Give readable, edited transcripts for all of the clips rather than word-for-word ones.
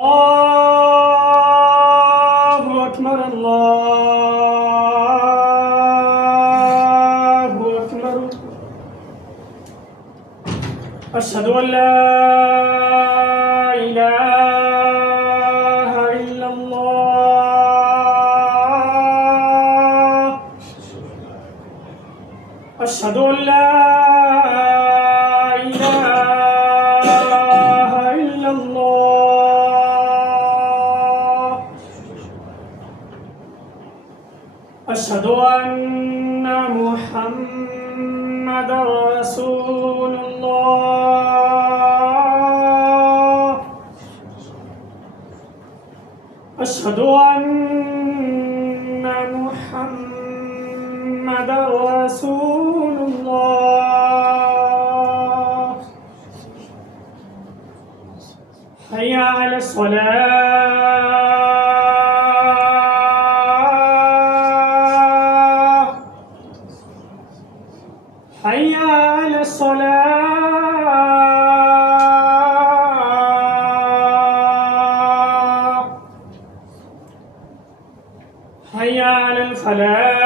الله أكبر الله أكبر. أشهد أن لا إله إلا الله. أشهد أن لا إله إلا الله. أشهد أن محمدا رسول الله. أشهد أن محمدا رسول الله. حي على الصلاة. حي على الصلاة. حي على الفلاح.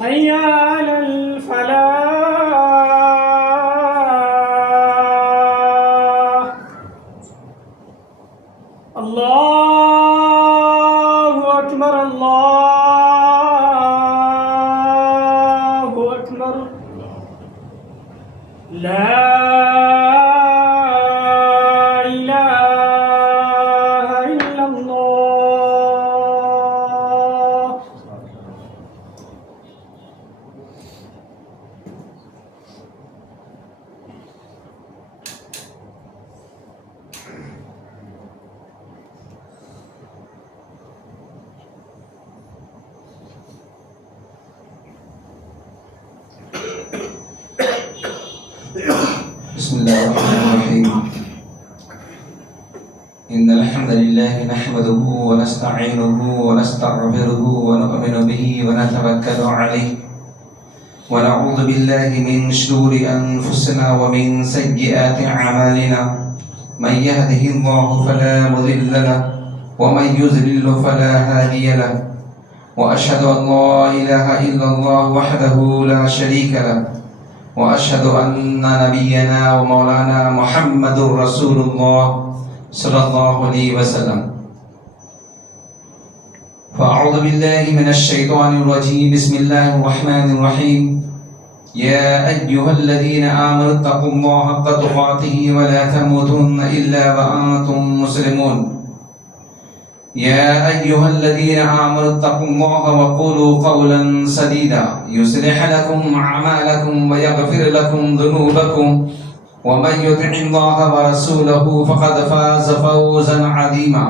حي على الفلاح. الله أكبر الله أكبر. لا إله إلا الله. بسم الله الرحمن الرحيم. إن الحمد لله نحمده ونستعينه ونستغفره ونؤمن به ونتوكل عليه ونعوذ بالله من شرور أنفسنا ومن سيئات أعمالنا. من يهده الله فلا مضل له ومن يضلل فلا هادي له. وأشهد أن لا إله إلا الله وحده لا شريك له. وأشهد أن نبينا ومولانا محمد رسول الله صلى الله عليه وسلم. فأعوذ بالله من الشيطان الرجيم. بسم الله الرحمن الرحيم. يا أيها الذين آمنوا اتقوا الله حق تقاته ولا تموتن إلا وأنتم مسلمون. يا أيها الذين آمنوا اتقوا الله وقولوا قولا سديدا يصلح لكم أعمالكم ويغفر لكم ذنوبكم ومن يطع الله ورسوله فقد فاز فوزا عظيما.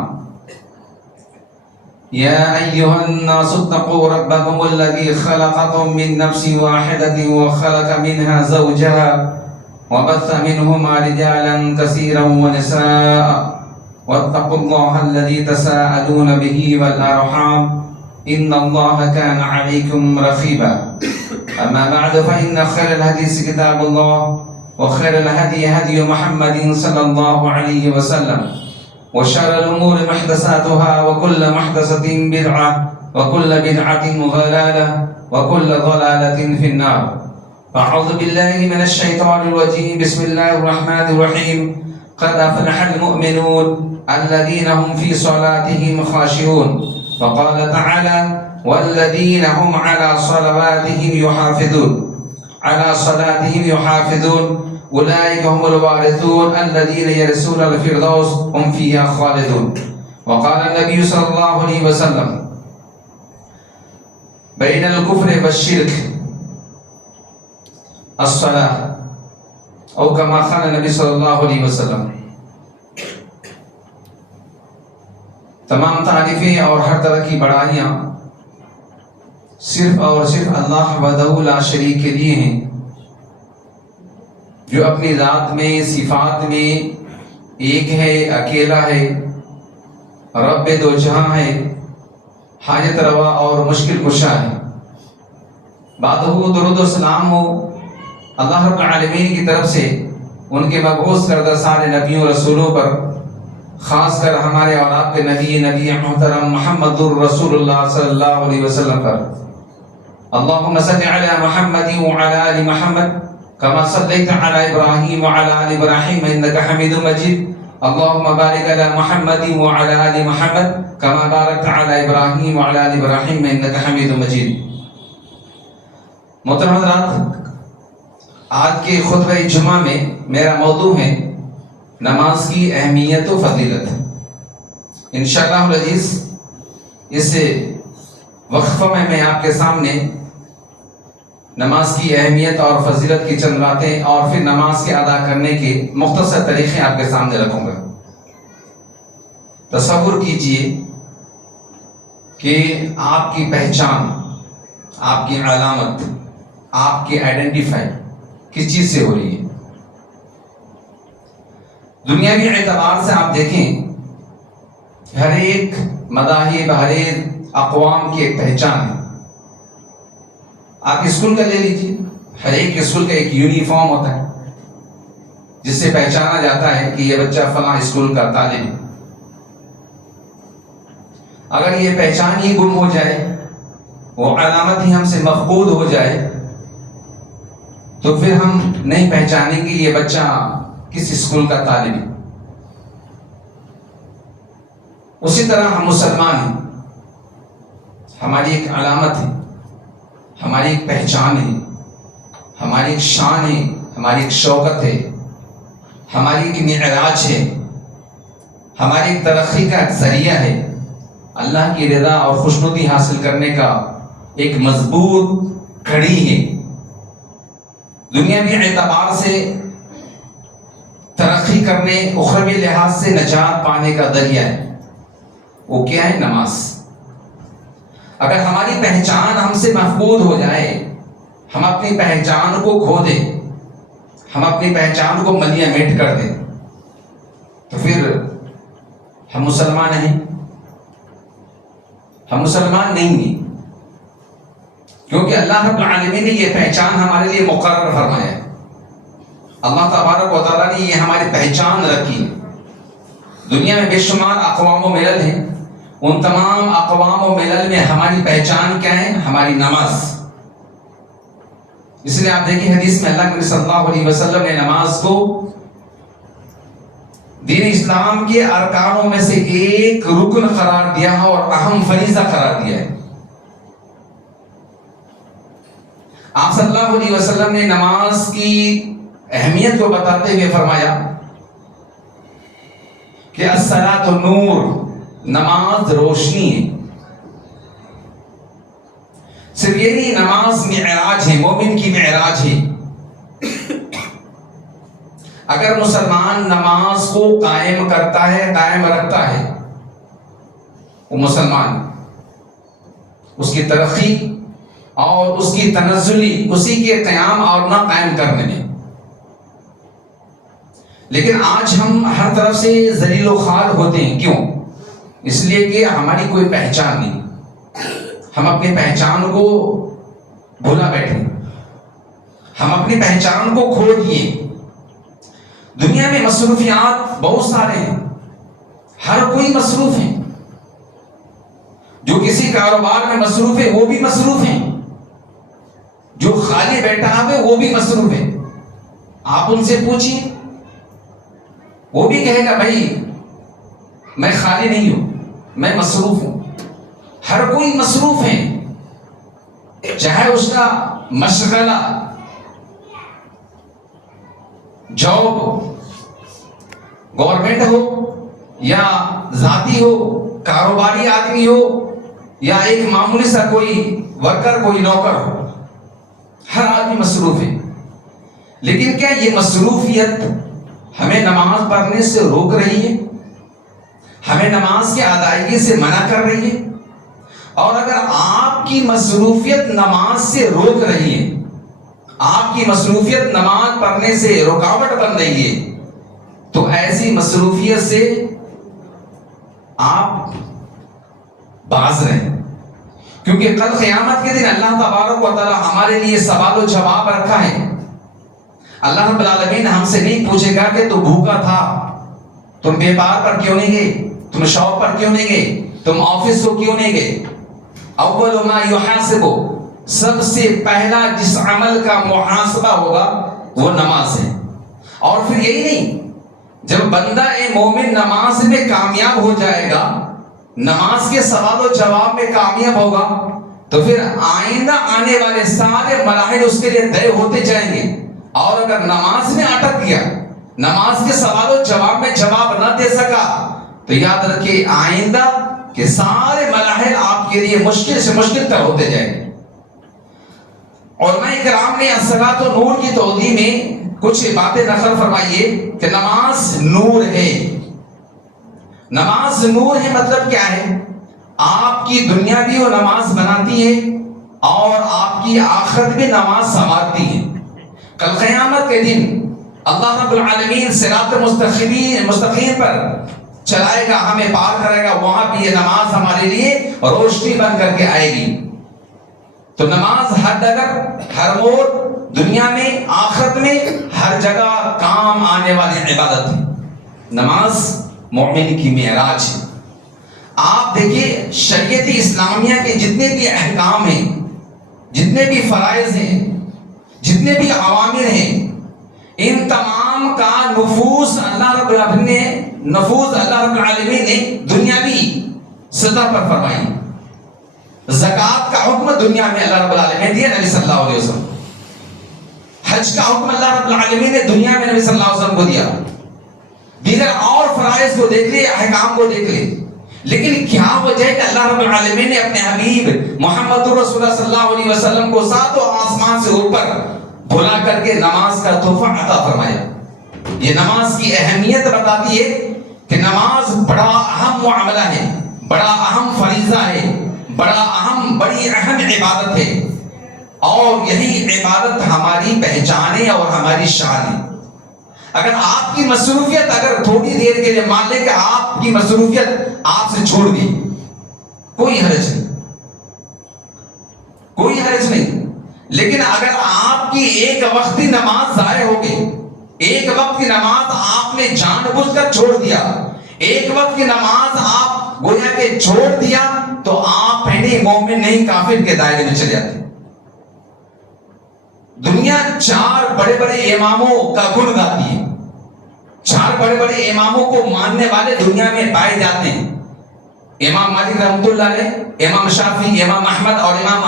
يا أيها الناس اتقوا ربكم الذي خلقكم من نفس واحدة وخلق منها زوجها وبث منهما رجالا كثيرا ونساء. واتقوا الله الذي تساءلون به والأرحام إن الله كان عليكم رقيبا. أما بعد فإن خير الحديث كتاب الله وخير الهدي هدي محمد صلى الله عليه وسلم. وشر الأمور محدثاتها وكل محدثة بدعة وكل بدعة ضلالة وكل ضلالة في النار. أعوذ بالله من الشيطان الرجيم. بسم الله الرحمن الرحيم. قد أفلح المؤمنون الذين هم في صلاتهم خاشعون. وقال تعالى والذين هم على صلواتهم يحافظون. على صلاتهم يحافظون. أولئك هم الوارثون الذين يرثون الفردوس هم فيها خالدون. وقال النبي صلى الله عليه وسلم بين الكفر والشرك الصلاة او كما قال نبی صلی اللہ علیہ وسلم. تمام تعریفیں اور ہر طرح کی بڑائیاں صرف اور صرف اللہ وحدہ لا شریک کے لیے ہیں، جو اپنی ذات میں صفات میں ایک ہے، اکیلا ہے، رب دو جہاں ہے، حاجت روا اور مشکل کشا ہے. بعدہ درود و سلام ہو اللہ رب العالمین کی طرف سے ان کے مبعوث کردہ سارے نبیوں رسولوں پر، خاص کر ہمارے اور آپ کے نبی محترم محمد الرسول اللہ صلی اللہ علیہ وسلم پر۔ اللہم صلی علی محمد وعلی آل محمد کما صلیت علی ابراہیم وعلی آل ابراہیم انک حمید مجید۔ اللہم بارک علی محمد وعلی آل محمد کما بارکت علی ابراہیم وعلی آل ابراہیم انک حمید مجید۔ محترم حضرات، آج کے خطبہ جمعہ میں میرا موضوع ہے نماز کی اہمیت و فضیلت۔ انشاءاللہ العزیز اس وقفہ میں آپ کے سامنے نماز کی اہمیت اور فضیلت کی چند باتیں اور پھر نماز کے ادا کرنے کے مختصر طریقے آپ کے سامنے رکھوں گا۔ تصور کیجئے کہ آپ کی پہچان، آپ کی علامت، آپ کی آئیڈینٹیفائی کس چیز سے ہو رہی ہے؟ دنیاوی اعتبار سے آپ دیکھیں، ہر ایک مذاہب، ہر ایک اقوام کی ایک پہچان ہے۔ آپ اسکول کا لے لیجیے، ہر ایک اسکول کا ایک یونیفارم ہوتا ہے جس سے پہچانا جاتا ہے کہ یہ بچہ فلاں اسکول کا طالب ہے۔ اگر یہ پہچان ہی گم ہو جائے، وہ علامت ہی ہم سے مفقود ہو جائے، تو پھر ہم نہیں پہچانیں گے یہ بچہ کس اسکول کا طالب ہے۔ اسی طرح ہم مسلمان ہیں، ہماری ایک علامت ہے، ہماری ایک پہچان ہے، ہماری ایک شان ہے، ہماری ایک شوکت ہے، ہماری ایک معراج ہے، ہماری ایک ترقی کا ذریعہ ہے، اللہ کی رضا اور خوشنودی حاصل کرنے کا ایک مضبوط کڑی ہے۔ دنیاوی اعتبار سے ترقی کرنے، اخروی لحاظ سے نجات پانے کا ذریعہ ہے، وہ کیا ہے؟ نماز۔ اگر ہماری پہچان ہم سے مفقود ہو جائے، ہم اپنی پہچان کو کھو دیں، ہم اپنی پہچان کو ملیہ میٹ کر دیں، تو پھر ہم مسلمان ہیں؟ ہم مسلمان نہیں ہیں، کیونکہ اللہ رب العالمین نے یہ پہچان ہمارے لیے مقرر فرمایا ہے۔ اللہ تبارک و تعالیٰ نے یہ ہماری پہچان رکھی ہے۔ دنیا میں بے شمار اقوام و ملل ہیں، ان تمام اقوام و ملل میں ہماری پہچان کیا ہے؟ ہماری نماز۔ اس لیے آپ دیکھیں حدیث میں اللہ کے نبی صلی اللہ علیہ وسلم نے نماز کو دین اسلام کے ارکانوں میں سے ایک رکن قرار دیا ہے اور اہم فریضہ قرار دیا ہے۔ آپ صلی اللہ علیہ وسلم نے نماز کی اہمیت کو بتاتے ہوئے فرمایا کہ الصلاۃ نور، نماز روشنی ہے۔ صرف یہ نہیں، نماز معراج ہے، مومن کی معراج ہے۔ اگر مسلمان نماز کو قائم کرتا ہے، قائم رکھتا ہے، وہ مسلمان، اس کی ترقی اور اس کی تنزلی اسی کے قیام اور نہ قائم کرنے میں۔ لیکن آج ہم ہر طرف سے ذلیل و خوار ہوتے ہیں، کیوں؟ اس لیے کہ ہماری کوئی پہچان نہیں، ہم اپنی پہچان کو بھولا بیٹھے، ہم اپنی پہچان کو کھو دیے۔ دنیا میں مصروفیات بہت سارے ہیں، ہر کوئی مصروف ہے، جو کسی کاروبار میں مصروف ہے وہ بھی مصروف ہیں، جو خالی بیٹھا ہے وہ بھی مصروف ہے۔ آپ ان سے پوچھیے، وہ بھی کہے گا بھائی میں خالی نہیں ہوں، میں مصروف ہوں۔ ہر کوئی مصروف ہے، چاہے اس کا مشغلہ جاب گورنمنٹ ہو یا ذاتی ہو، کاروباری آدمی ہو یا ایک معمولی سا کوئی ورکر، کوئی نوکر ہو، ہر آدمی مصروف ہے۔ لیکن کیا یہ مصروفیت ہمیں نماز پڑھنے سے روک رہی ہے؟ ہمیں نماز کی ادائیگی سے منع کر رہی ہے؟ اور اگر آپ کی مصروفیت نماز سے روک رہی ہے، آپ کی مصروفیت نماز پڑھنے سے رکاوٹ بن رہی ہے، تو ایسی مصروفیت سے آپ باز رہیں، کیونکہ کل قیامت کے دن اللہ تبارک و تعالی ہمارے لیے سوال و جواب رکھا ہے. اللہ رب العالمین ہم سے نہیں پوچھے گا کہ تو بھوکا تھا، تم بیپار پر کیوں نہیں گئے، تم شاپ پر کیوں نہیں گئے، تم آفس کو کیوں نہیں گئے. اول ما یحاسب، سب سے پہلا جس عمل کا محاسبہ ہوگا وہ نماز ہے. اور پھر یہی نہیں، جب بندہ مومن نماز میں کامیاب ہو جائے گا، نماز کے سوال و جواب میں کامیاب ہوگا، تو پھر آئندہ آنے والے سارے مراحل اس کے لیے طے ہوتے جائیں گے. اور اگر نماز میں اٹک گیا، نماز کے سوال و جواب میں جواب نہ دے سکا، تو یاد رکھیے آئندہ کے سارے مراحل آپ کے لیے مشکل سے مشکل تر ہوتے جائیں گے. علماء کرام نے الصلاۃ و نور کی توضیح میں کچھ باتیں نقل فرمائیے کہ نماز نور ہے. نماز نور ہے مطلب کیا ہے؟ آپ کی دنیا بھی وہ نماز بناتی ہے اور آپ کی آخرت بھی نماز سنوارتی ہے. کل قیامت کے دن اللہ رب العالمین صراط مستقیم پر چلائے گا، ہمیں پار کرے گا، وہاں بھی یہ نماز ہمارے لیے روشنی بن کر کے آئے گی. تو نماز ہر جگہ، ہر موڑ، دنیا میں، آخرت میں، ہر جگہ کام آنے والی عبادت ہے. نماز مومن کی معراج ہے. آپ دیکھیے شریعت اسلامیہ کے جتنے بھی احکام ہیں، جتنے بھی فرائض ہیں، جتنے بھی اوامر ہیں، ان تمام کا نفوذ اللہ رب العالمین نے دنیاوی سطح پر فرمائی. زکوٰۃ کا حکم دنیا میں اللہ رب العالمین دیا نبی صلی اللہ علیہ وسلم. حج کا حکم اللہ رب العالمین نے دنیا میں نبی صلی اللہ علیہ وسلم کو دیا. دیگر اور فرائض کو دیکھ لے، احکام کو دیکھ لے. لیکن کیا وجہ ہے کہ اللہ رب العالمین نے اپنے حبیب محمد رسول اللہ صلی اللہ علیہ وسلم کو ساتوں آسمان سے اوپر بلا کر کے نماز کا تحفہ عطا فرمایا؟ یہ نماز کی اہمیت بتاتی ہے کہ نماز بڑا اہم معاملہ ہے، بڑا اہم فریضہ ہے، بڑی اہم عبادت ہے. اور یہی عبادت ہماری پہچان ہے اور ہماری شان ہے. اگر آپ کی مصروفیت اگر تھوڑی دیر کے لیے مان لے کہ آپ کی مصروفیت آپ سے چھوڑ گئی، کوئی حرج نہیں، کوئی حرج نہیں. لیکن اگر آپ کی ایک وقتی نماز ضائع ہو گئی، ایک وقت کی نماز آپ نے جان بوجھ کر چھوڑ دیا، ایک وقت کی نماز آپ گویا کہ چھوڑ دیا، تو آپ نہیں مومن نہیں کافر کے دائرے میں چلے جاتے. دنیا چار بڑے بڑے اماموں کا گن گاتی ہے. چار بڑے بڑے اماموں کو ماننے والے دنیا میں پائے جاتے ہیں. امام مالک رحمۃ اللہ علیہ، امام شافعی، امام احمد اور امام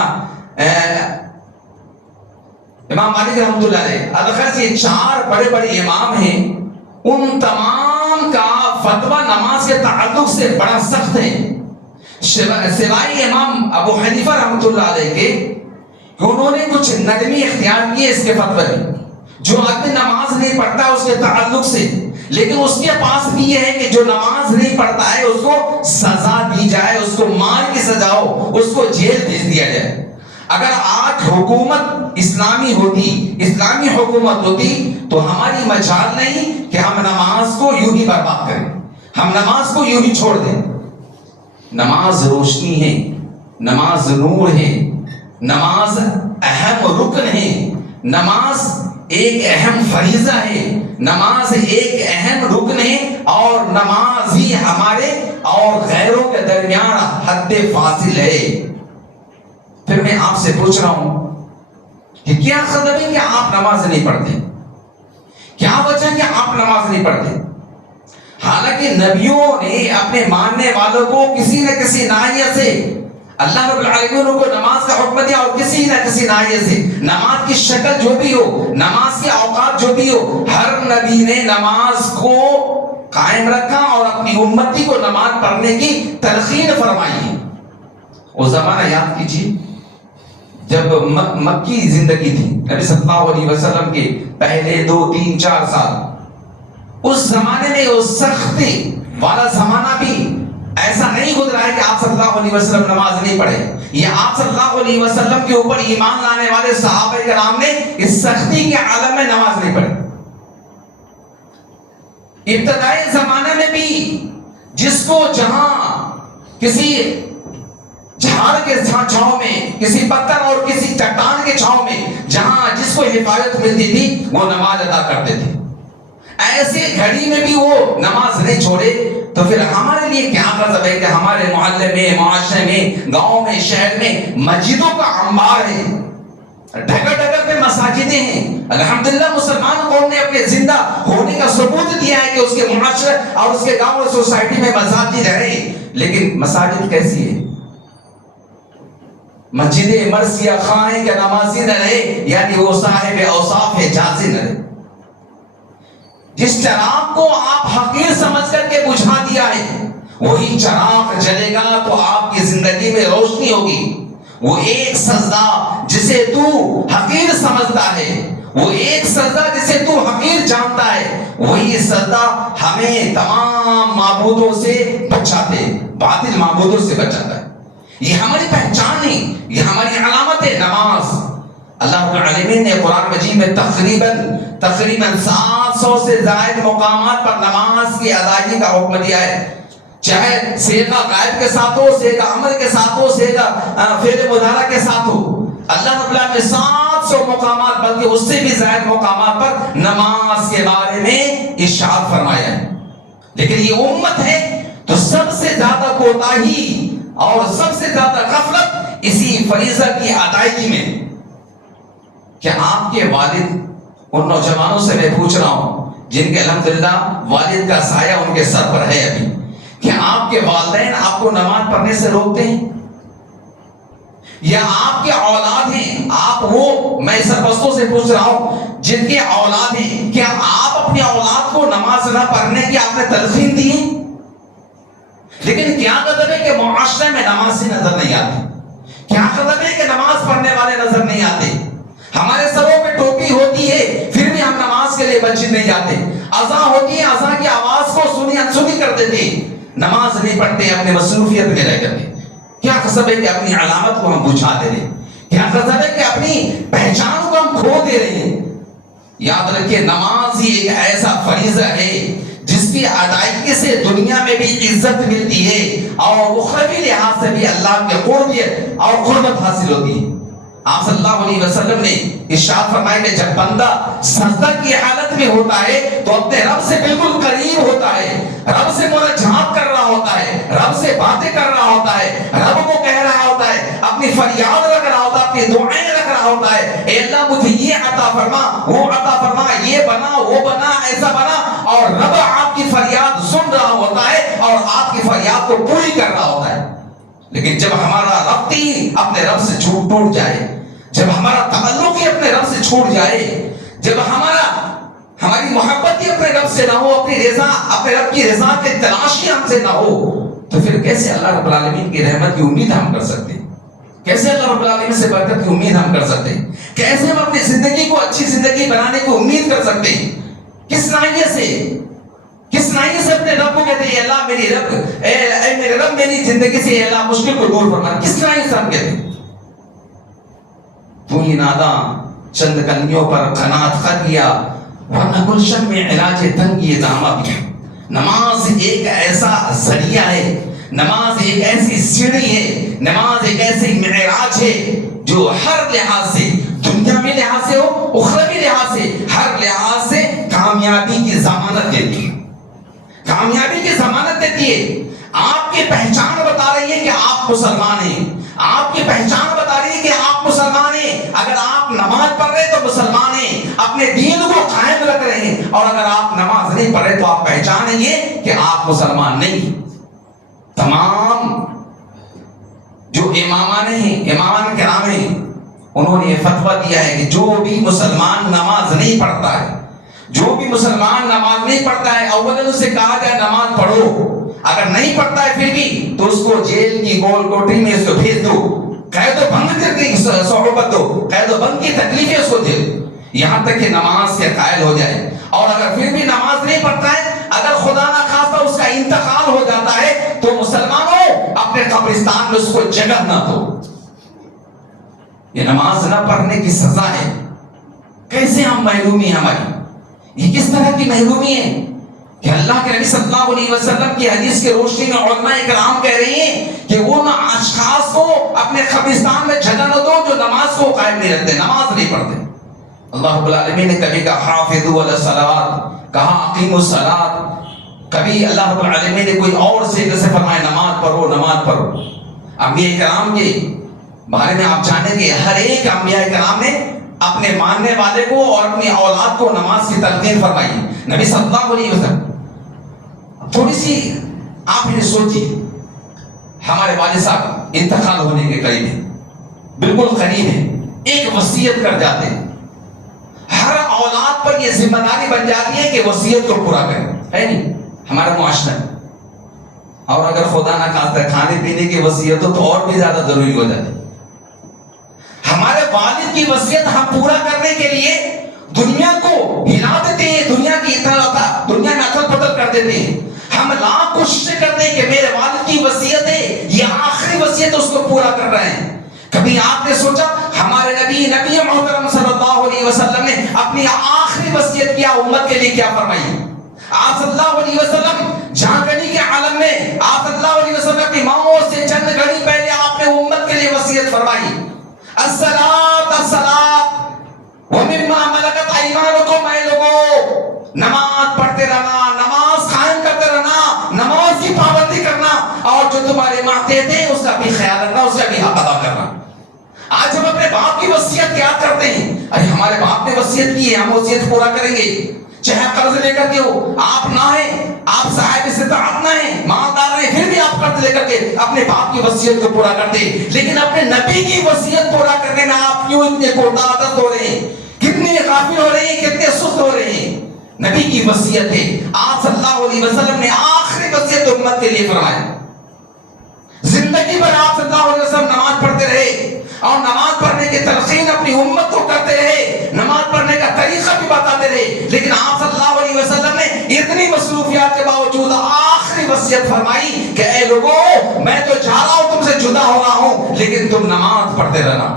مالک رحمۃ اللہ علیہ. الغرض یہ چار بڑے بڑے امام ہیں، ان تمام کا فتویٰ نماز کے تعلق سے بڑا سخت ہے، سوائے امام ابو حنیفہ رحمۃ اللہ علیہ کے کہ انہوں نے کچھ نرمی اختیار کی ہے اس کے فتوے میں. جو آدمی نماز نہیں پڑھتا اس کے تعلق سے، لیکن اس کے پاس بھی یہ ہے کہ جو نماز نہیں پڑھتا ہے اس کو سزا دی جائے، اس کو مار کی سزا ہو، اس کو جیل بھیج دیا جائے. اگر آج حکومت اسلامی ہوتی، اسلامی حکومت ہوتی، تو ہماری مجال نہیں کہ ہم نماز کو یوں ہی برباد کریں، ہم نماز کو یوں ہی چھوڑ دیں. نماز روشنی ہے، نماز نور ہے، نماز اہم رکن ہے، نماز ایک اہم فریضہ ہے، نماز ایک اہم رکن ہے، اور نماز ہی ہمارے اور غیروں کے درمیان حد فاصل ہے. پھر میں آپ سے پوچھ رہا ہوں کہ کیا سبب ہے کہ آپ نماز نہیں پڑھتے؟ کیا وجہ کہ آپ نماز نہیں پڑھتے؟ حالانکہ نبیوں نے اپنے ماننے والوں کو کسی نہ کسی ناحیے سے اللہ رب العالمین کو نماز کا حکم دیا، اور کسی نہ کسی ناحیے سے نماز کی شکل جو بھی ہو، نماز کے اوقات جو بھی ہو، ہر نبی نے نماز کو قائم رکھا اور اپنی امتی کو نماز پڑھنے کی تلقین فرمائی. وہ زمانہ یاد کیجیے جب مکی زندگی تھی، نبی صلی اللہ علیہ وسلم کے پہلے 2 3 4 سال، اس زمانے میں اس سختی والا زمانہ بھی ایسا نہیں گزرا ہے کہ آپ صلی اللہ علیہ وسلم نماز نہیں پڑھے. یہ آپ صلی اللہ علیہ وسلم کے اوپر ایمان لانے والے صحابہ کرام نے اس سختی کے عالم میں نماز نہیں پڑھی. ابتدائی زمانے میں بھی جس کو جہاں جھاڑ کے چھاؤں میں، کسی پتھر اور کسی چٹان کے چھاؤں میں، جہاں جس کو حفاظت ملتی تھی وہ نماز ادا کرتے تھے۔ ایسے گھڑی میں بھی وہ نماز نہیں چھوڑے، تو پھر ہمارے لیے کیا غضب ہے کہ ہمارے محلے میں، معاشرے میں، گاؤں میں، شہر میں مسجدوں کا انبار ہے، ڈگر ڈگر پہ مساجدیں ہیں۔ الحمدللہ مسلمان قوم نے اپنے زندہ ہونے کا ثبوت دیا ہے کہ اس کے معاشرے اور اس کے گاؤں اور سوسائٹی میں مساجد رہے، لیکن مساجد کیسی ہے؟ مسجد مرثیہ خواہیں کہ نمازی نہ رہے، یعنی وہ صاحب اوصاف حجازی نہ رہے۔ جس چراغ کو آپ حقیر سمجھ کر کے بجھا دیا ہے، وہی چراغ جلے گا تو آپ کی زندگی میں روشنی ہوگی۔ وہ ایک سجدہ جسے تو حقیر سمجھتا ہے، وہ ایک سجدہ جسے تو حقیر جانتا ہے، وہی سجدہ ہمیں تمام معبودوں سے بچاتے، باطل معبودوں سے بچاتا ہے۔ یہ ہماری پہچان ہے، یہ ہماری علامت ہے نماز۔ اللہ رب العالمین نے قرآن مجید میں تقریباً 700 سے زائد مقامات پر نماز کی ادائیگی کا حکم دیا ہے، چاہے صیغہ غائب کے ساتھ ہو، صیغہ امر کے ساتھ ہو، صیغہ فعل مضارع کے ساتھ ہو۔ اللہ رب العالمین نے 700 مقامات بلکہ اس سے بھی زائد مقامات پر نماز کے بارے میں ارشاد فرمایا ہے۔ لیکن یہ امت ہے تو سب سے زیادہ کوتاہی اور سب سے زیادہ غفلت اسی فریضہ کی ادائیگی میں۔ کہ آپ کے والد، ان نوجوانوں سے میں پوچھ رہا ہوں جن کے الحمدللہ والد کا سایہ ان کے سر پر ہے ابھی، کہ آپ کے والدین آپ کو نماز پڑھنے سے روکتے ہیں؟ یا آپ کے اولاد ہیں، آپ وہ، میں سرپرستوں سے پوچھ رہا ہوں جن کے اولاد ہیں، کیا آپ اپنے اولاد کو نماز نہ پڑھنے کی آپ نے تلقین دی ہے؟ لیکن کیا غضب ہے کہ معاشرے میں نمازی نظر نہیں آتے، کیا غضب ہے کہ نماز پڑھنے والے نظر نہیں آتے۔ ہمارے سروں پہ ٹوپی ہوتی ہے پھر بھی ہم نماز کے لیے مسجد نہیں جاتے، اذان ہوتی ہے اذان کی آواز کو سنی انسنی کر دیتے، نماز نہیں پڑھتے، اپنے مصروفیت میں رہ کرتے۔ کیا غضب ہے کہ اپنی علامت کو ہم بجھا دے رہے ہیں، کیا غضب ہے کہ اپنی پہچان کو ہم کھو دے رہے ہیں۔ یاد رکھیے نماز ہی ایک ایسا فریضہ ہے جس کی ادائیگی سے دنیا میں بھی عزت ملتی ہے اور اخروی لحاظ سے بھی اللہ کے قرب اور قربت حاصل ہوتی ہے۔ آپ صلی اللہ علیہ وسلم نے ارشاد فرمایا کہ جب بندہ سجدہ کی حالت میں ہوتا ہے تو اپنے رب سے بالکل قریب ہوتا ہے، رب سے مناجات کر رہا ہوتا ہے، رب سے باتیں کر رہا ہوتا ہے، رب کو کہہ رہا ہوتا ہے، اپنی فریاد رکھ رہا ہوتا ہے، اپنی دعائیں رکھ رہا ہوتا ہے، اے اللہ مجھے یہ عطا فرما، وہ عطا فرما، یہ بنا، وہ بنا، ایسا بنا، اور رب آپ کی فریاد سن رہا ہوتا ہے اور آپ کی فریاد کو پوری کر رہا ہوتا ہے۔ لیکن جب ہمارا ربط ہی اپنے رب سے ٹوٹ جائے، جب ہمارا تعلق ہی اپنے رب سے چھوٹ جائے، جب ہماری محبت ہی اپنے رب سے نہ ہو، اپنی رضا، اپنے رب کی رضا کی تلاشی ہم سے نہ ہو، تو پھر کیسے اللہ رب العالمین کی رحمت کی امید ہم کر سکتے ہیں؟ کیسے اللہ رب العالمین سے برکت کی امید ہم کر سکتے ہیں؟ کیسے ہم اپنی زندگی کو اچھی زندگی بنانے کی امید کر سکتے ہیں؟ کس نائیے سے اپنے رب کو کہتے ہیں اے اللہ میری رب، اے میرے رب میری زندگی سے اے اللہ مشکل کو دور فرما، کس نائیے سے ہم کہتے ہیں؟ تو ہی ناداں چند کلیوں پر قناعت کر لیا، ورنہ گلشن میں علاج تنگی دامہ بھی۔ نماز ایک ایسا ذریعہ ہے، نماز ایک ایسی سیڑھی ہے، نماز ایک ایسی معراج ہے جو ہر لحاظ سے، دنیاوی لحاظ سے ہو، اخروی لحاظ سے، ہر لحاظ سے کامیابی کی ضمانت دیتی ہے، کامیابی کی ضمانت دیتی ہے۔ آپ کی پہچان بتا رہی ہے کہ آپ مسلمان ہیں، آپ کی پہچان بتا رہی ہے کہ آپ مسلمان ہیں۔ اگر آپ نماز پڑھ رہے تو مسلمان ہیں، اپنے دین کو قائم رکھ رہے ہیں، اور اگر آپ نماز نہیں پڑھ رہے تو آپ پہچانیں گے کہ آپ مسلمان نہیں۔ تمام جو امامان کرام ہیں، انہوں نے یہ فتویٰ دیا ہے کہ جو بھی مسلمان نماز نہیں پڑھتا ہے، جو بھی مسلمان نماز نہیں پڑھتا ہے، اولاً اسے کہا جائے نماز پڑھو، اگر نہیں پڑھتا ہے پھر بھی تو اس کو جیل کی گول کوٹری میں اس کو بھیج دو، قید و بند کی صحبت دو، قید و بند کی تکلیفیں اس کو دے دو، یہاں تک کہ نماز کے قائل ہو جائے۔ اور اگر پھر بھی نماز نہیں پڑھتا ہے، اگر خدا نہ خواستہ اس کا انتقال ہو جاتا ہے، تو مسلمانوں اپنے قبرستان میں اس کو جگہ نہ دو۔ یہ نماز نہ پڑھنے کی سزا ہے۔ کیسے ہم محرومی ہماری، یہ کس طرح کی محرومی ہے؟ کہ اللہ کے نبی صلی اللہ علیہ وسلم کی حدیث کی روشنی میں علماء کرام کہہ رہی ہیں کہ وہ اشخاص کو اپنے قبرستان میں جگہ نہ دو جو نماز کو قائم نہیں رکھتے، نماز نہیں پڑھتے۔ اللہ رب العالمین نے کبھی کہا حافظوا علی الصلاۃ، کہا اقیموا الصلاۃ، کبھی اللہ رب العالمین نے کوئی اور صیغے سے فرمایا نماز پڑھو نماز پڑھو۔ انبیاء کرام کے بارے میں آپ جانیں گے ہر ایک انبیاء کرام نے اپنے ماننے والے کو اور اپنی اولاد کو نماز کی تلقین فرمائی۔ نبی صلی اللہ علیہ وسلم، تھوڑی سی آپ انہیں سوچیے، ہمارے والد صاحب انتقال ہونے کے قریب ہیں، بالکل قریب ہیں، ایک وصیت کر جاتے ہیں، ہر اولاد پر یہ ذمہ داری بن جاتی ہے کہ وصیت کو پورا کریں، ہے نہیں ہمارا معاشرہ؟ اور اگر خدا نہ خواستہ کھانے پینے کی وصیت ہو تو اور بھی زیادہ ضروری ہو جاتی ہے۔ ہمارے والد کی وصیت ہم پورا کرنے کے لیے دنیا کو ہلا دیتے ہیں، دنیا کی دنیا میں اتھل پتھل کر دیتے ہیں، ہم لاکھ کوششیں کرتے ہیں کہ میرے والد کی وصیت ہے، یہ آخری وصیت اس کو پورا کر رہے ہیں۔ کبھی آپ نے سوچا ہمارے نبی محترم صلی اللہ علیہ وسلم نے اپنی آخری وصیت کیا امت کے لیے کیا فرمائی؟ آپ صلی اللہ علیہ وسلم جہاں گنی کے عالم میں آپ صلی اللہ علیہ وسلم کی ماں سے چند گھڑی پہلے آپ نے امت کے لیے وصیت فرمائی، الصلاۃ الصلاۃ ومما ملکت ایمانکم، اے لوگو نماز پڑھتے رہنا، نماز قائم کرتے رہنا، نماز کی پابندی کرنا، اور جو تمہارے ماتحت ہیں اس کا بھی خیال رکھنا، اس کا بھی حق ادا کرنا۔ آج ہم اپنے باپ کی وصیت یاد کرتے ہیں، ارے ہمارے باپ نے وصیت کی ہے، ہم وصیت پورا کریں گے، چاہے قرض لے کر کے ہو، آپ نہ ہیں، آپ صاحب استطاعت نہ ہیں، مالدار ہیں، پھر بھی آپ قرض لے کر کے اپنے باپ کی وصیت کو پورا کرتے ہیں، لیکن اپنے نبی کی وصیت پورا کرنے میں آپ کیوں اتنے کوتاہی ہو رہے ہیں، کتنے غافل ہو رہے ہیں، کتنے سست ہو رہے ہیں؟ نبی کی وصیت ہے، آپ صلی اللہ علیہ وسلم نے آخری وصیت امت کے لیے فرمایا۔ زندگی بھر آپ صلی اللہ علیہ وسلم نماز پڑھتے رہے اور نماز پڑھنے کی تلقین اپنی امت کو کرتے رہے، نماز پڑھنے کا طریقہ بھی بتاتے رہے، لیکن آپ صلی اللہ علیہ وسلم نے اتنی مصروفیات کے باوجود آخری وصیت فرمائی کہ اے لوگو میں تو جا رہا ہوں، تم سے جدا ہو رہا ہوں، لیکن تم نماز پڑھتے رہنا۔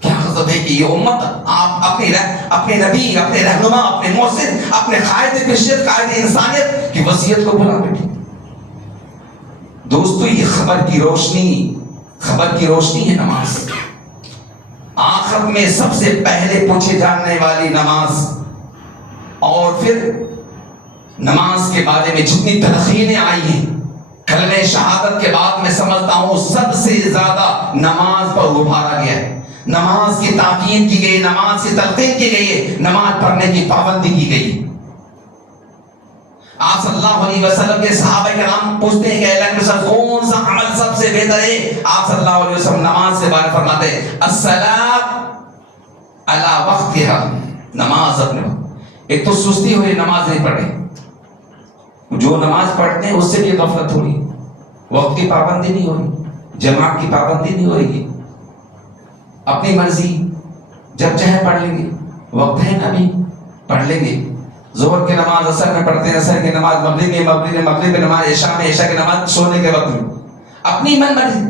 کیا مطلب ہے کہ یہ امت آپ اپنے نبی، اپنے رہنما، اپنے مرشد، اپنے قائد بشریت، قائد انسانیت کی وصیت کو بھلا بیٹھی۔ دوستو یہ خبر کی روشنی ہے نماز۔ آخرت میں سب سے پہلے پوچھے جانے والی نماز، اور پھر نماز کے بارے میں جتنی تلقینیں آئی ہیں کلمہ شہادت کے بعد میں سمجھتا ہوں سب سے زیادہ نماز پر ابھارا گیا ہے، نماز کی تاکید کی گئی، نماز کی تلقین کی گئی ہے، نماز پڑھنے کی پابندی کی گئی۔ آپ صلی اللہ علیہ وسلم کے صحابہ کرام پوچھتے ہیں کہ اللہ کے رسول کون سا عمل سب سے بہتر ہے؟ آپ صلی اللہ علیہ وسلم نماز سے بارے فرماتے ہیں الصلاۃ علی وقتہا، نماز اپنے وقت۔ ایک تو سستی ہوئی نماز نہیں پڑھے، جو نماز پڑھتے ہیں اس سے بھی غفلت ہو رہی، وقت کی پابندی نہیں ہو رہی، جماعت کی پابندی نہیں ہو رہی، اپنی مرضی جب چاہے پڑھ لیں گے، وقت ہے نا بھی پڑھ لیں گے، ظہر کی نماز عصر میں پڑھتے ہیں، عصر کی نماز مغرب میں، مغرب کی نماز عشاء میں، عشاء کی نماز سونے کے وقت میں، اپنی من مرضی،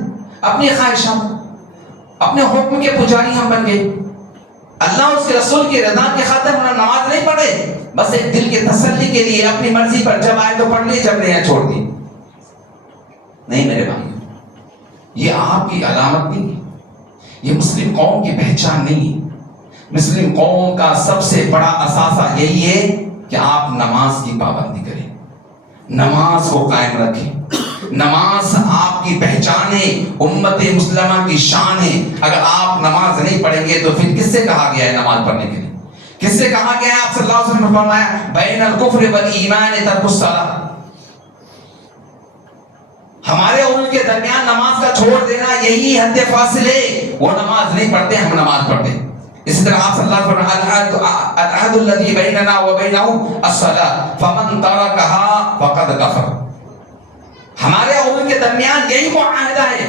اپنی خواہشات، اپنے حکم کے پجاری ہم بن گئے۔ اللہ اس کے رسول کی رضا کی خاطر ہم نے نماز نہیں پڑھے، بس ایک دل کی تسلی کے لیے اپنی مرضی پر جب آئے تو پڑھ لی، جب نہیں چھوڑ دی۔ نہیں میرے بھائی، یہ آپ کی علامت نہیں ہے، یہ مسلم قوم کی پہچان نہیں ہے۔ مسلم قوم کا سب سے بڑا اثاثہ یہی ہے کہ آپ نماز کی پابندی کریں، نماز کو قائم رکھیں، نماز آپ کی پہچان ہے، امت مسلمہ کی شان ہے۔ اگر آپ نماز نہیں پڑھیں گے تو پھر کس سے کہا گیا ہے نماز پڑھنے کے لیے؟ کس سے کہا گیا ہے؟ آپ صلی اللہ علیہ وسلم نے فرمایا بین الکفر والایمان ترک الصلاۃ، ہمارے اور ان کے درمیان نماز کا چھوڑ دینا یہی حد فاصل ہے، وہ نماز نہیں پڑھتے، ہم نماز پڑھتے۔ اسی طرح آپ صلی اللہ علیہ وسلم العہد الذی بیننا وبینہ الصلاۃ فمن ترکہا فقد کفر، ہمارے اور ان کے درمیان یہی معاہدہ ہے،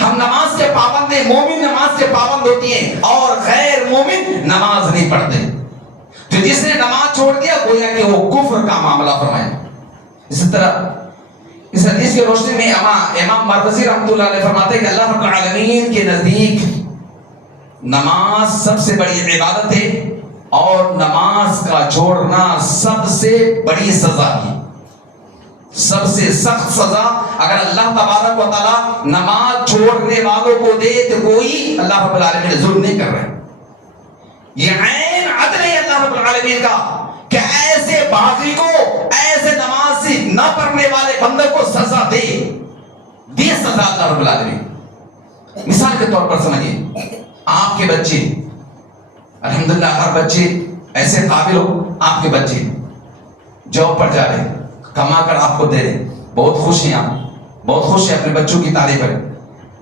ہم نماز کے پابند ہیں، مومن نماز کے پابند ہوتی ہیں اور غیر مومن نماز نہیں پڑھتے۔ تو جس نے نماز چھوڑ دیا گویا کہ وہ کفر کا معاملہ فرمایا۔ اسی طرح اس حدیث کی روشنی میں امام مروزی رحمۃ اللہ علیہ فرماتے ہیں کہ اللہ رب العالمین کے نزدیک نماز سب سے بڑی عبادت ہے اور نماز کا چھوڑنا سب سے بڑی سزا ہے۔ سب سے سخت سزا اگر اللہ تبارک و تعالی نماز چھوڑنے والوں کو دے تو کوئی اللہ رب العالمین ظلم نہیں کر رہا ہے. یہ عین عدل ہے اللہ رب العالمین کا کہ ایسے باغی کو، ایسے نماز نہ پڑھنے والے بندے کو سزا دے سزا اللہ رب العالمین. مثال کے طور پر سمجھیے، آپ کے بچے، الحمدللہ ہر بچے ایسے قابل ہو، آپ کے بچے جاب پر جا رہے، کما کر آپ کو دے رہے، بہت خوش ہیں آپ، بہت خوش ہیں، اپنے بچوں کی تعریف کریں.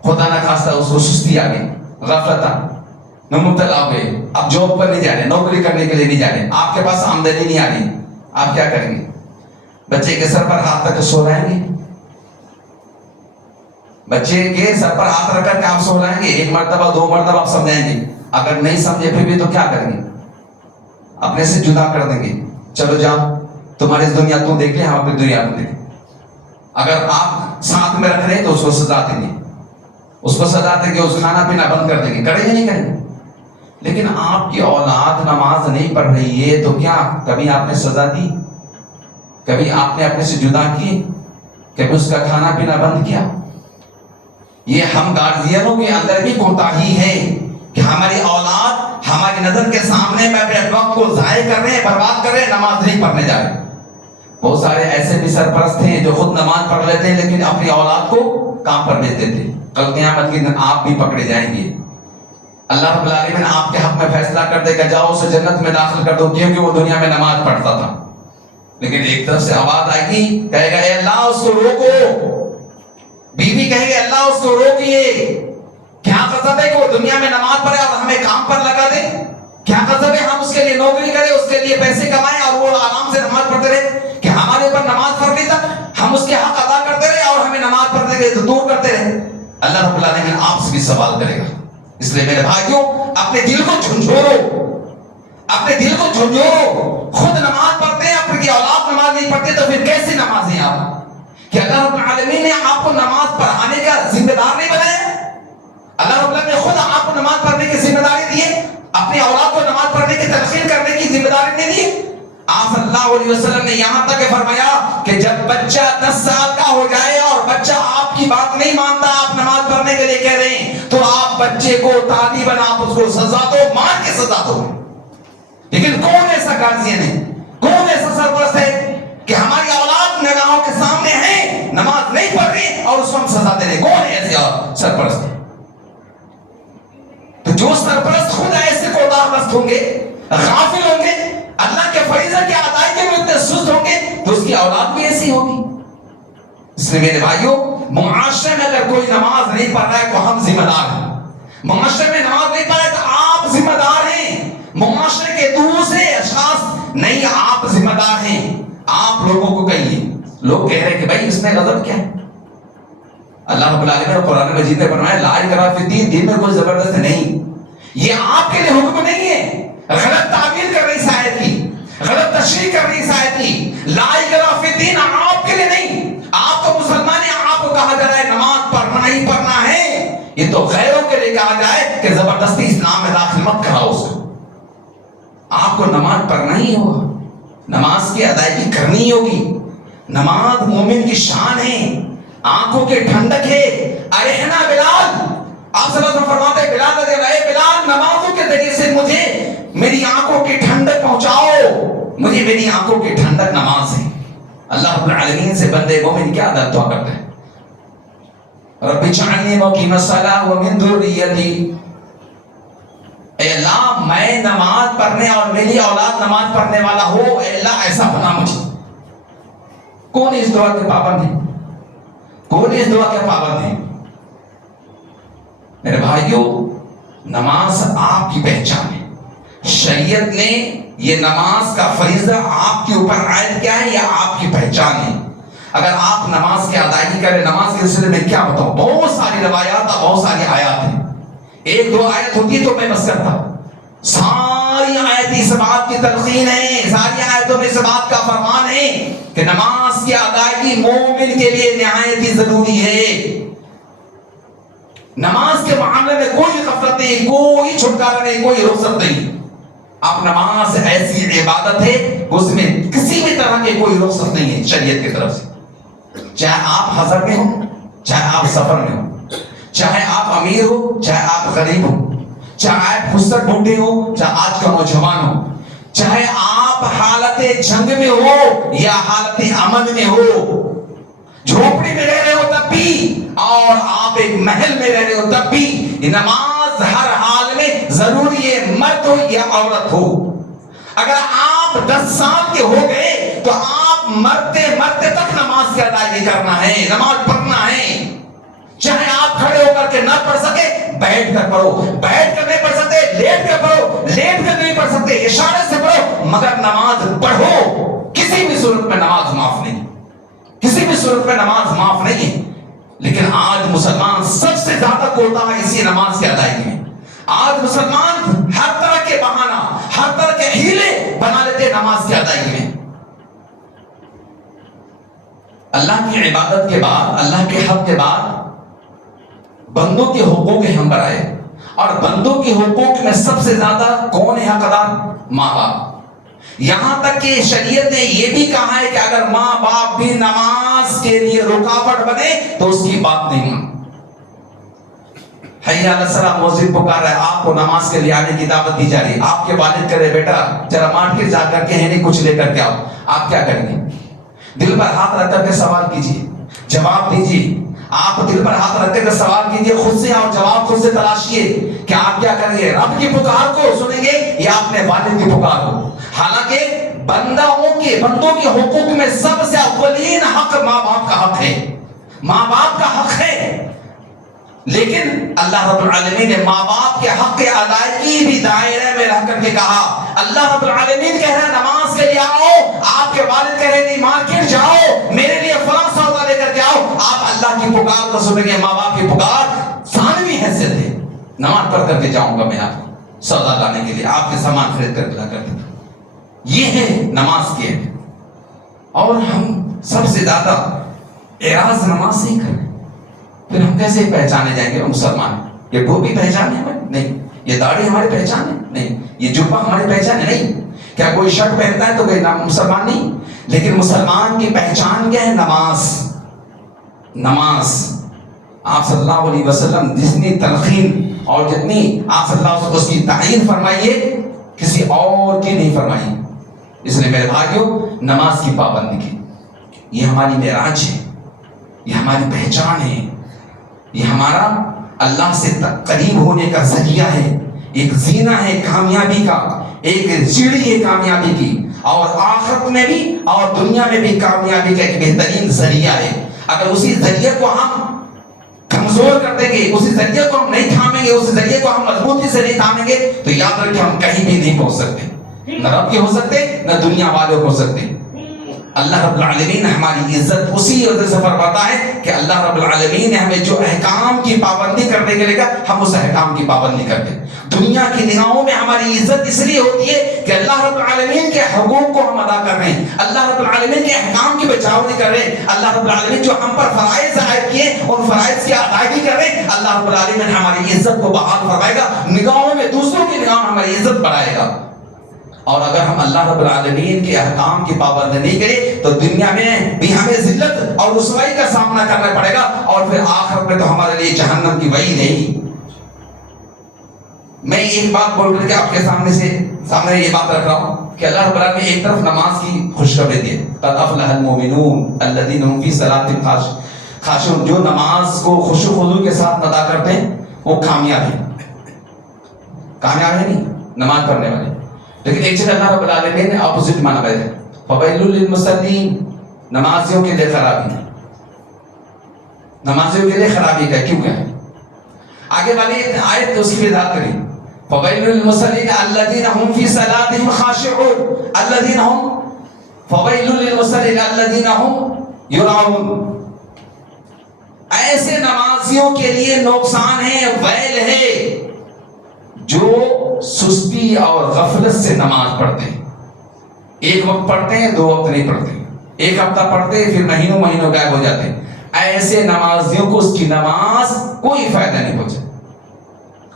خدا نہ خواستہ اس کو سستی آ گئی، غفلت میں مبتلا ہو گئے، اب جاب پر نہیں جا رہے، نوکری کرنے کے لیے نہیں جا رہے، آپ کے پاس آمدنی نہیں آ رہی، آپ کیا کریں گے؟ بچے کے سر پر ہاتھ رکھ کے سو رہیں گے؟ بچے کے سر پر ہاتھ رکھ کر آپ سو رہیں گے؟ ایک مرتبہ، دو مرتبہ آپ سمجھائیں گے، اگر نہیں سمجھے پھر بھی تو کیا کریں گے؟ اپنے سے جدا کر دیں گے، چلو جاؤ تمہاری دنیا تو دیکھ لے، ہم اپنی دنیا کو دیکھ. اگر آپ ساتھ میں رکھ رہے تو اس کو سزا دیں گے، اس کو سزا دیں گے، اس کھانا پینا بند کر دیں گے، کریں گے نہیں کریں گے؟ لیکن آپ کی اولاد نماز نہیں پڑھ رہی ہے تو کیا کبھی آپ نے سزا دی؟ کبھی آپ نے اپنے سے جدا کی؟ کبھی اس کا کھانا پینا بند کیا؟ یہ ہم گارجینوں کے اندر بھی کوتاہی ہے کہ ہماری اولاد ہماری نظر کے سامنے میں اپنے وقت کو ضائع کر رہے ہیں، برباد کر رہے ہیں، نماز نہیں پڑھنے جا رہے. بہت سارے ایسے بھی سرپرست ہیں جو خود نماز پڑھ لیتے ہیں لیکن اپنی اولاد کو کام پر بھیج دیتے. کل قیامت کے دن آپ بھی پکڑے جائیں گے. اللہ رب العالمین آپ کے حق میں فیصلہ کر دے گا، جاؤ اسے جنت میں داخل کر دو، کیونکہ وہ دنیا میں نماز پڑھتا تھا. لیکن ایک طرف سے آواز آئے گی، کہے گا اے اللہ اس کو روکو. بیوی کہے گی اللہ اس کو روکیے. کیا قصد ہے کہ وہ دنیا میں نماز پڑھے اور ہمیں کام پر لگا دے؟ کیا قصد ہے ہم اس کے لیے نوکری کریں، اس کے لیے پیسے کمائیں اور وہ آرام سے نماز پڑھتے رہے؟ کہ ہمارے اوپر نماز فرض نہیں تھا، ہم اس کے حق ادا کرتے رہے اور ہمیں نماز پڑھنے کے دور کرتے رہے؟ اللہ رب العالمین آپ سے بھی سوال کرے گا. اس لیے میرے بھائیوں، اپنے دل کو جھنجھوڑو، اپنے دل کو جھنجھوڑو. خود نماز پڑھتے ہیں، اپنی اولاد نماز نہیں پڑھتے تو پھر کیسے نمازی آپ؟ کہ اللہ رب العالمین نے آپ کو نماز پڑھانے کا ذمہ دار نہیں بنایا؟ اللہ رب العالمین نے خود آپ کو نماز پڑھنے کی ذمہ داری دی ہے، اپنی اولاد کو نماز پڑھنے کی تلقین کرنے کی ذمہ داری نہیں دی. آپ صلی اللہ علیہ وسلم نے یہاں تک فرمایا کہ جب بچہ 10 سال کا ہو جائے اور بچہ آپ کی بات نہیں مانتا، آپ نماز پڑھنے کے لیے کہہ رہے ہیں، تو آپ بچے کو تعلیماً آپ اس کو سزا دو، مار کے سزا دو. لیکن کون ایسا گارجین ہے، کون ایسا سرپرست ہے کہ ہماری اولاد نگاہوں کے سامنے ہے، نماز نہیں پڑھ رہی اور اس کو ہم سزا دے رہے؟ کون ہے ایسے سرپرست؟ تو جو سرپرست خود ایسے کوتاہی ہوں گے، غافل ہوں گے، اللہ کے فریضے کی ادائیگی میں اتنے سست ہوں گے، تو اس کی اولاد بھی ایسی ہوگی. اس لیے میرے بھائیوں، معاشرے میں اگر کوئی نماز نہیں پڑھ رہا ہے تو ہم ذمہ دار ہیں. معاشرے میں نماز نہیں پڑھ رہے تو آپ ذمہ دار ہیں. معاشرے کے دوسرے اشخاص نہیں، آپ ذمہ دار ہیں. آپ لوگوں کو کہیے، لوگ کہہ رہے کہ بھائی اس میں غضب کیا ہے؟ اللہ رب العالمین نے قرآن مجید میں فرمایا لا اکراہ فی الدین، دین میں کوئی زبردست نہیں. یہ آپ کے لیے حکم نہیں ہے. غلط تعبیر کر رہی اس آیت کی، غلط تشریح کر رہی اس آیت کی. لا اکراہ فی الدین آپ کے لیے نہیں. آپ تو مسلمان ہیں، آپ کو کہا جا رہا ہے نماز پڑھنا ہی پڑھنا ہے. یہ تو غیروں کے لیے کہا جائے کہ زبردستی اسلام میں داخل مت کراؤ اس کو. آپ کو نماز پڑھنا ہی ہوگا، نماز کی ادائیگی کرنی ہوگی. نماز مومن کی شان ہے، آنکھوں کی ٹھنڈک ہے. ارحنا بلال، آپ صلی اللہ علیہ وسلم فرماتے ہیں بلال رضی اللہ عنہ، بلال نمازوں کے ذریعے سے مجھے میری آنکھوں کی ٹھنڈک پہنچاؤ. مجھے میری آنکھوں کی ٹھنڈک نماز ہے. اللہ رب العالمین سے بندے مومن کیا دعا کرتے ہیں؟ رب اجعلنی مقیم الصلاۃ ومن ذریتی. اے اللہ میں نماز پڑھنے اور میری اولاد نماز پڑھنے والا ہو، اے اللہ ایسا بنا مجھے. کون اس دعا کے پابند ہے؟ کون اس دعا کے پابند ہے؟ میرے بھائیوں، نماز آپ کی پہچان ہے. شریعت نے یہ نماز کا فریضہ آپ کے اوپر عائد کیا ہے، یہ آپ کی پہچان ہے. اگر آپ نماز کی ادائیگی کریں، نماز کے سلسلے میں کیا بتاؤں، بہت ساری روایات، بہت ساری آیات ہیں. ایک دو آیت ہوتی تو میں بس کرتا. ساری آیت اس بات کی تلقین ہے، ساری آیتوں میں اس بات کا فرمان ہے کہ نماز کی ادائیگی مومن کے لیے نہایت ہی ضروری ہے. نماز کے معاملے میں کوئی غفلت نہیں، کوئی چھٹکارا نہیں، کوئی رخصت نہیں. اب نماز ایسی عبادت ہے اس میں کسی بھی طرح کے کوئی رخصت نہیں ہے شریعت کی طرف سے. چاہے آپ حضر میں ہو، چاہے آپ سفر میں ہو، چاہے آپ امیر ہو، چاہے آپ غریب ہو، چاہے آپ خود بوڑھے ہو، چاہے آج کا نوجوان ہو، چاہے آپ حالت جنگ میں ہو یا حالت امن میں ہو، جھوپڑی میں رہ رہے ہو تب بھی اور آپ ایک محل میں رہ رہے ہو تب بھی نماز ہر حال میں ضروری ہے، مرد ہو یا عورت ہو۔ اگر آپ 10 سال کے ہو گئے تو آپ مرتے مرتے تک نماز کی ادائیگی کرنا ہے، نماز پڑھنا ہے، چاہے آپ کھڑے ہو کر کے نہ پڑھ سکے بیٹھ کر پڑھو، بیٹھ کر نہیں پڑھ سکتے لیٹ کر پڑھو، لیٹ کر نہیں پڑھ سکتے اشارے سے پڑھو، مگر نماز پڑھو۔ کسی بھی صورت میں نماز معاف نہیں، کسی بھی صورت میں نماز معاف نہیں ہے۔ لیکن آج مسلمان سب سے زیادہ کوتا ہے اسی نماز کی ادائیگی میں۔ آج مسلمان ہر طرح کے بہانہ، ہر طرح کے ہیلے بنا لیتے نماز کی ادائیگی میں۔ اللہ کی عبادت کے بعد، اللہ کے حق کے بعد بندوں کے حقوق ہم پر آئے، اور بندوں کے حقوق میں سب سے زیادہ کون ہے حقدار؟ ماں باپ۔ یہاں تک کہ شریعت نے یہ بھی کہا ہے کہ اگر ماں باپ بھی نماز کے لیے رکاوٹ بنے تو اس کی بات نہیں مان۔ حی علی الصلاۃ، مؤذن پکار رہا ہے، آپ کو نماز کے لیے آنے کی دعوت دی جا رہی ہے، آپ کے والد کرے بیٹا ذرا مارکیٹ جا کر کے ہے نہیں کچھ لے کر کے آؤ، آپ کیا کریں گے؟ دل پر ہاتھ رکھ کر کے سوال کیجیے، جواب دیجیے۔ آپ دل پر ہاتھ رکھ کر سوال کیجیے خود سے اور جواب خود سے تلاشیے کہ آپ کیا کریں گے؟ رب کی پکار کو سنیں گے یا اپنے والد کی پکار کو؟ حالانکہ بندوں کے حقوق میں سب سے اولین حق ماں باپ کا حق ہے، ماں باپ کا حق ہے۔ لیکن اللہ رب العالمین نے ماں باپ کے حق کے ادائیگی بھی دائرے میں رہ کر کے کہا۔ اللہ رب العالمین کہہ رہا ہے نماز کے لیے آؤ، آپ کے والد کہہ رہے نہیں مارکیٹ جاؤ میرے لیے فلاں سودا لے کر کے آؤ، آپ اللہ کی پکار کو سنیں گے۔ ماں باپ کی پکار ثانوی حیثیت ہے، نماز پڑھ کر کے جاؤں گا میں آپ کو سودا لانے کے لیے، آپ کے سامان خرید کر لا کر کے۔ یہ ہے نماز کے، اور ہم سب سے زیادہ اعراض نماز سے ہی کریں، پھر ہم کیسے پہچانے جائیں گے مسلمان؟ یہ ٹوپی پہچان ہے ہماری؟ نہیں۔ یہ داڑھی ہماری پہچان ہے؟ نہیں۔ یہ جبہ ہماری پہچان ہے؟ نہیں۔ کیا کوئی شرٹ پہنتا ہے تو کوئی مسلمان نہیں؟ لیکن مسلمان کی پہچان کیا ہے؟ نماز۔ نماز آپ صلی اللہ علیہ وسلم جتنی تلقین اور جتنی آپ صلی اللہ علیہ وسلم اس کی تعین فرمائیے کسی اور کی نہیں فرمائی۔ اس لیے میرے بھائیوں نماز کی پابندی کی، یہ ہماری معراج ہے، یہ ہماری پہچان ہے، یہ ہمارا اللہ سے قریب ہونے کا ذریعہ ہے، ایک زینہ ہے کامیابی کا، ایک سیڑھی ہے کامیابی کی، اور آخرت میں بھی اور دنیا میں بھی کامیابی کا ایک بہترین ذریعہ ہے۔ اگر اسی ذریعے کو ہم کمزور کر دیں گے، اسی ذریعے کو ہم نہیں تھامیں گے، اسی ذریعے کو ہم مضبوطی سے نہیں تھامیں گے تو یاد رکھیں ہم کہیں بھی نہیں پہنچ سکتے، نہ رب کے ہو سکتے نہ دنیا والے ہو سکتے۔ اللہ رب العالمین ہماری عزت اسی وجہ سے فرماتا ہے کہ اللہ رب العالمین نے ہمیں جو احکام کی پابندی کرنے کے لیے کہا ہم اس احکام کی پابندی کرتے۔ دنیا کی نگاہوں میں ہماری عزت اس لیے ہوتی ہے کہ اللہ رب العالمین کے حقوق کو ہم ادا کر رہے ہیں، اللہ رب العالمین کے احکام کی بچاؤ کر رہے ہیں، اللہ رب العالمین جو ہم پر فرائض عائد کیے ان فرائض کی ادائیگی کر رہے ہیں۔ اللہ رب العالمین ہماری عزت کو بحال فرمائے گا، نگاہوں میں دوسروں کی نگاہوں میں ہماری عزت بڑھائے گا۔ اور اگر ہم اللہ رب العالمین کے احکام کی پابندی نہیں کریں تو دنیا میں بھی ہمیں ذلت اور رسوائی کا سامنا کرنا پڑے گا، اور پھر آخرت میں تو ہمارے لیے جہنم کی وعید ہے ہی۔ میں ایک بات بول کر کے آپ کے سامنے یہ بات رکھ رہا ہوں کہ اللہ رب العالمین ایک طرف نماز کی خوشخبری دی ہے، قد افلح المؤمنون الذین هم فی صلاتهم خاشعون، جو نماز کو خشوع و خضوع کے ساتھ ادا کرتے ہیں وہ کامیاب ہیں۔ کامیاب ہے نہیں نماز پڑھنے والے، لیکن ایک چیز اللہ رب العالمین نے اپوزٹ مانا ہے، فویل للمصلین، نمازیوں کے لیے خرابی، نمازیوں کے لیے خرابی کا کیوں ہے؟ آگے والی آیت اس کی وضاحت کریں، فویل للمصلین الذین هم فی صلاتهم خاشعون، الذین هم فویل للمصلین الذین هم یراؤون، ایسے نمازیوں کے لیے نقصان ہے، ویل ہے جو سستی اور غفلت سے نماز پڑھتے ہیں، ایک وقت پڑھتے ہیں 2 وقت نہیں پڑھتے، ایک ہفتہ پڑھتے ہیں پھر مہینوں غائب ہو جاتے ہیں۔ ایسے نمازیوں کو اس کی نماز کوئی فائدہ نہیں پہنچے،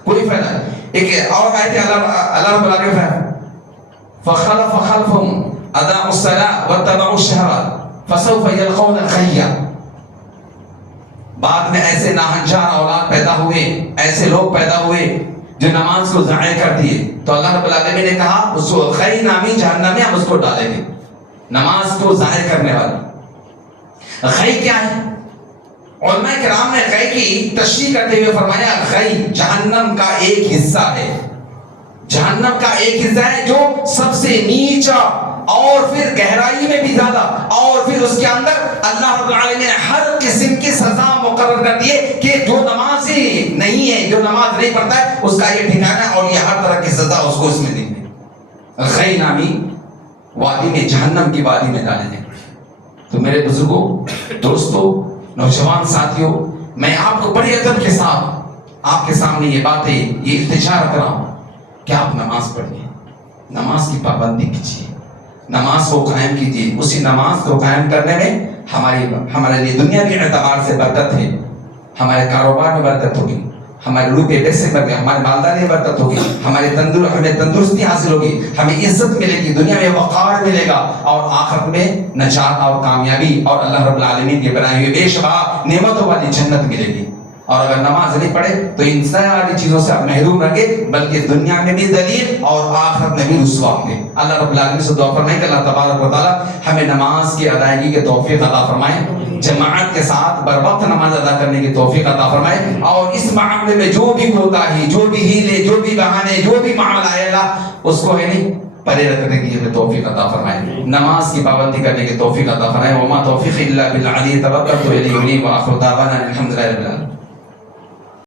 کوئی فائدہ نہیں۔ ایک اور آیت ہے اللہ رب العالمین ہے فخلف خلفهم اضاعوا الصلاة واتبعوا الشهوات فسوف يلقون غيا، بعد میں ایسے ناہنجار اولاد پیدا ہوئے، ایسے لوگ پیدا ہوئے جو نماز کو ضائع کر دیے، تو اللہ رب العالمین نے کہا اس کو خی نامی جہنم میں ہم اس کو ڈالیں گے، نماز کو ضائع کرنے والا۔ خی کیا ہے؟ علماء کرام نے خی کی تشریح کرتے ہوئے فرمایا خی جہنم کا ایک حصہ ہے، جہنم کا ایک حصہ ہے جو سب سے نیچا اور پھر گہرائی میں بھی زیادہ، اور پھر اس کے اندر اللہ رب العالمین نے ہر قسم کی سزا مقرر کر دی ہے کہ جو نمازی نہیں ہے، جو نماز نہیں پڑھتا ہے، اس کا یہ ٹھکانہ ہے اور یہ ہر طرح کی سزا اس کو اس میں دیں گے۔ خی نامی وادی میں، جہنم کی وادی میں ڈالیں گے۔ تو میرے بزرگوں، دوستوں، نوجوان ساتھیوں، میں آپ کو بڑی ادب کے ساتھ آپ کے سامنے یہ باتیں، یہ التجا رکھ رہا ہوں کہ آپ نماز پڑھیے، نماز کی پابندی کیجیے، نماز کو قائم کیجیے۔ اسی نماز کو قائم کرنے میں ہمارے لیے دنیاوی اعتبار سے برکت ہے، ہمارے کاروبار میں برکت ہوگی، ہمارے روپے پیسے بڑھ گئے، ہمارے مالداری میں برکت ہوگی، ہمیں تندرستی حاصل ہوگی، ہمیں عزت ملے گی، دنیا میں وقار ملے گا، اور آخرت میں نجات اور کامیابی اور اللہ رب العالمین کے بنائے ہوئے بے شمار نعمتوں والی جنت ملے گی۔ اور اگر نماز نہیں پڑھے تو ان ساری چیزوں سے آپ محروم رہیں گے، بلکہ دنیا میں بھی ذلیل اور آخرت میں بھی رسوا ہوں گے۔ اللہ رب العالمین سے دعا فرمائیں کہ اللہ تبارک و تعالی ہمیں نماز کی ادائیگی کے توفیق عطا فرمائے، جماعت کے ساتھ بر وقت نماز ادا کرنے کی توفیق عطا فرمائے، اور اس معاملے میں جو بھی کوتاہی، جو بھی ہیلے، جو بھی بہانے، جو بھی معاملہ ہے اللہ اس کو ہے نہیں پرے رکھنے کی ہمیں توفیق عطا فرمائے، نماز کی پابندی کرنے کی توفیق عطا فرمائے۔ وما توفیق الا بالله، علیہ توکلت و الیہ انیب، وآخر دعوانا الحمد للہ رب العالمین۔